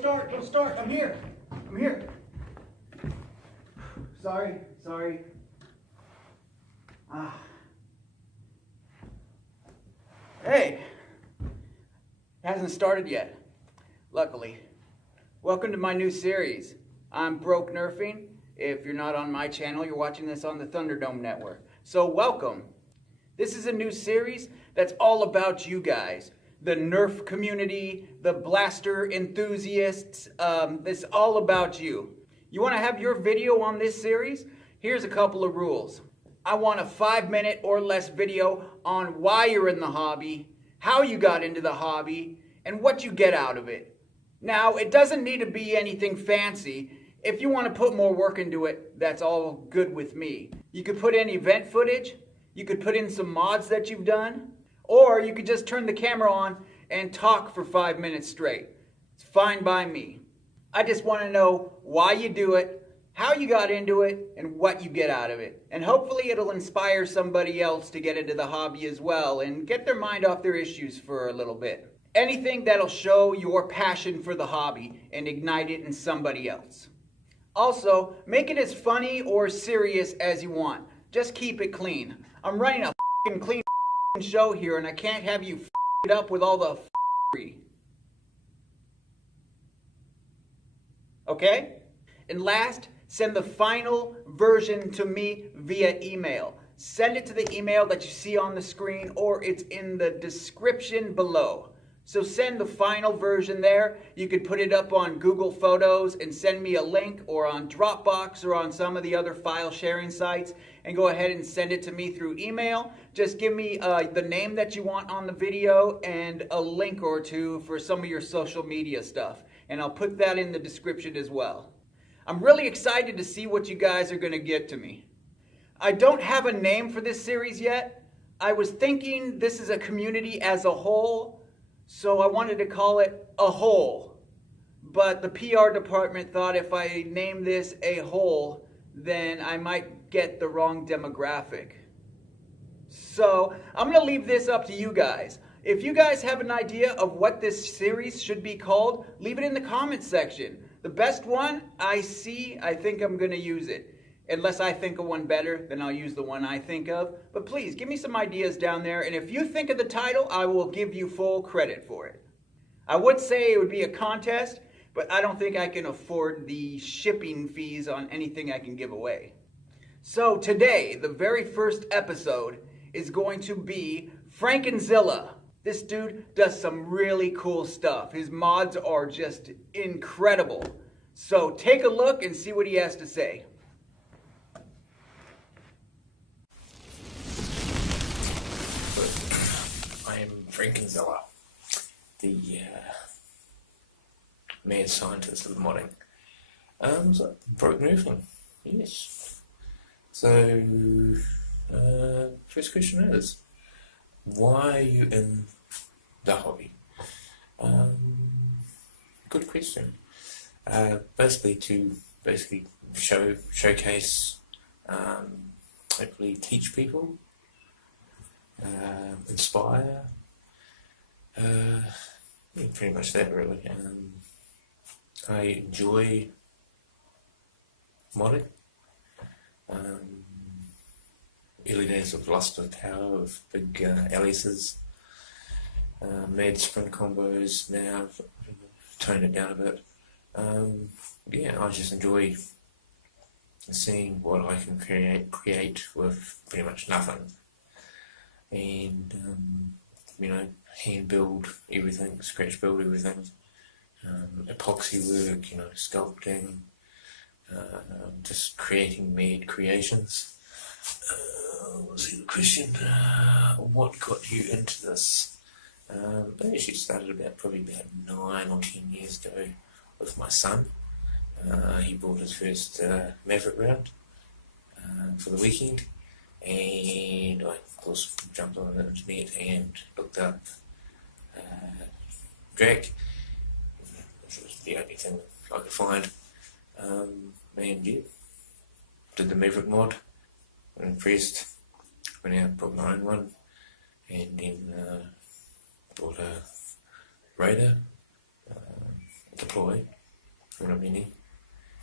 Don't start. I'm here. Sorry. Hey, hasn't started yet, luckily. Welcome to my new series. I'm Broke Nerfing. If you're not on my channel, you're watching this on the Thunderdome network. So welcome. This is a new series that's all about you guys. The Nerf community, the blaster enthusiasts, it's all about you. You want to have your video on this series? Here's a couple of rules. I want a 5-minute or less video on why you're in the hobby, how you got into the hobby, and what you get out of it. Now, it doesn't need to be anything fancy. If you want to put more work into it, that's all good with me. You could put in event footage, you could put in some mods that you've done, or you could just turn the camera on and talk for 5 minutes straight. It's fine by me. I just want to know why you do it, how you got into it, and what you get out of it. And hopefully it'll inspire somebody else to get into the hobby as well and get their mind off their issues for a little bit. Anything that'll show your passion for the hobby and ignite it in somebody else. Also, make it as funny or serious as you want. Just keep it clean. I'm running a f***ing clean show here and I can't have you f*** it up with all the f***ery. Okay? And last, send the final version to me via email. Send it to the email that you see on the screen or it's in the description below. So send the final version there. You could put it up on Google Photos and send me a link, or on Dropbox or on some of the other file sharing sites, and go ahead and send it to me through email. Just give me the name that you want on the video and a link or two for some of your social media stuff. And I'll put that in the description as well. I'm really excited to see what you guys are going to get to me. I don't have a name for this series yet. I was thinking this is a community as a whole, so I wanted to call it A Whole. But the PR department thought if I name this A Whole, then I might get the wrong demographic. So I'm going to leave this up to you guys. If you guys have an idea of what this series should be called, leave it in the comments section. The best one I see, I think I'm going to use it. Unless I think of one better, then I'll use the one I think of. But please, give me some ideas down there. And if you think of the title, I will give you full credit for it. I would say it would be a contest, but I don't think I can afford the shipping fees on anything I can give away. So today, the very first episode is going to be Frankenzilla. This dude does some really cool stuff. His mods are just incredible. So take a look and see what he has to say. I am Frankenzilla, the mad scientist of modding. So Broke Nerfing, yes. So, first question is, why are you in the hobby? Good question. Basically to showcase, hopefully teach people, inspire, yeah, pretty much that really. I enjoy modding. Early days of lust of power, of big aliases, mad sprint combos. Now I've toned it down a bit. Yeah, I just enjoy seeing what I can create with pretty much nothing. And you know, hand build everything, scratch build everything, epoxy work, you know, sculpting, just creating mad creations. Let's see the question, what got you into this? I actually started probably about 9 or 10 years ago with my son. He bought his first Maverick round for the weekend, and I of course jumped on the internet and looked up drag, which was the only thing I could find, and yeah, did the Maverick mod, impressed, went out, bought my own one, and then bought a Raider, deploy for not many.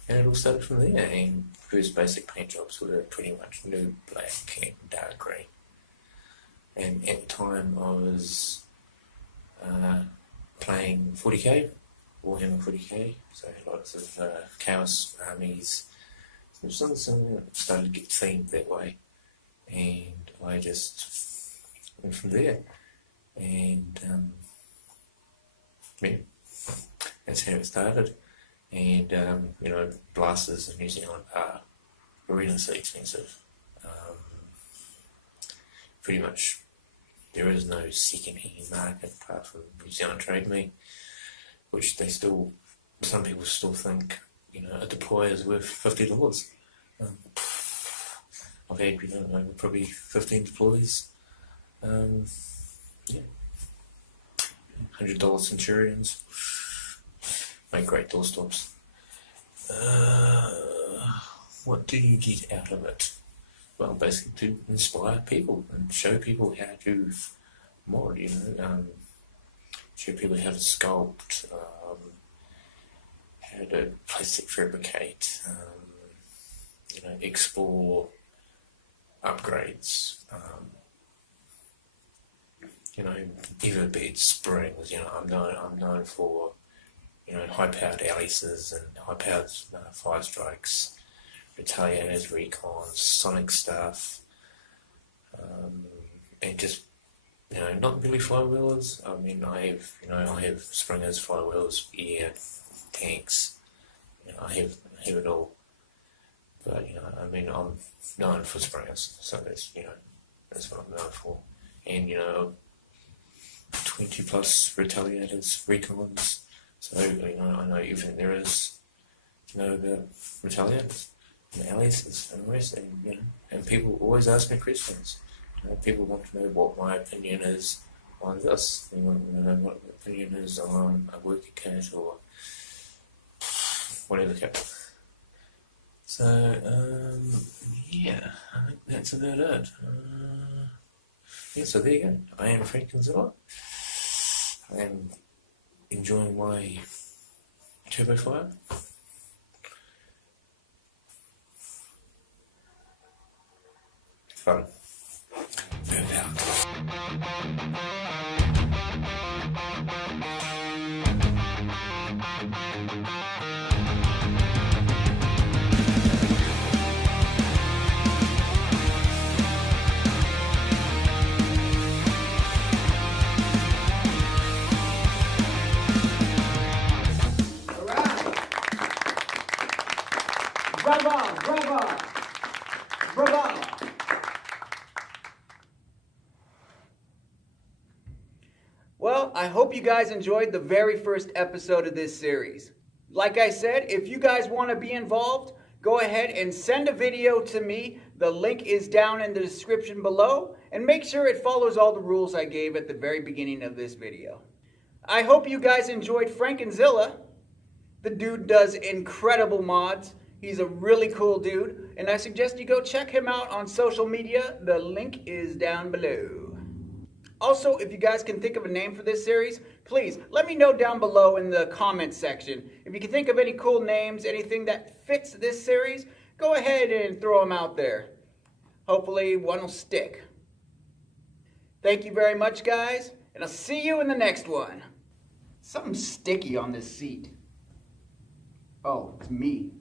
And it all started from there, and first basic paint jobs were pretty much nude black and dark green. And at the time I was playing 40k, Warhammer 40k, so lots of Chaos Armies. So something started to get themed that way, and I just went from there. And yeah, that's how it started. And you know, blasters in New Zealand are horrendously expensive. Pretty much there is no second-hand market apart from New Zealand Trade Me, which they still, some people still think, you know, a deploy is worth $50. I've had, you know, probably 15 deploys. Yeah, $100 Centurions make great doorstops. What do you get out of it? Well, basically to inspire people and show people how to mod, you know, show people how to sculpt, how to plastic fabricate, you know, explore upgrades, you know, even be it springs. You know, I'm known for, you know, high-powered aliases and high-powered fire strikes, retaliators, recons, sonic stuff, and just, you know, not really flywheelers. I mean, I have springers, flywheels, air, tanks. You know, I have it all. But, you know, I mean, I'm known for springers, so that's, you know, that's what I'm known for. And, you know, 20 plus retaliators, recons. So, you know, I know everything there is to know about retaliators and aliases and the rest, and, you know, and people always ask me questions. You know, people want to know what my opinion is on this. They want to know what my opinion is on a worker kit or whatever kit. So, yeah, I think that's about it. Yeah, so there you go. I am Frankenzilla. I am enjoying my turbo fire. Fun. Burn out. Bravo! Bravo! Bravo! Well, I hope you guys enjoyed the very first episode of this series. Like I said, if you guys want to be involved, go ahead and send a video to me. The link is down in the description below, and make sure it follows all the rules I gave at the very beginning of this video. I hope you guys enjoyed Frankenzilla. The dude does incredible mods. He's a really cool dude, and I suggest you go check him out on social media. The link is down below. Also, if you guys can think of a name for this series, please let me know down below in the comments section. If you can think of any cool names, anything that fits this series, go ahead and throw them out there. Hopefully one will stick. Thank you very much, guys, and I'll see you in the next one. Something sticky on this seat. Oh, it's me.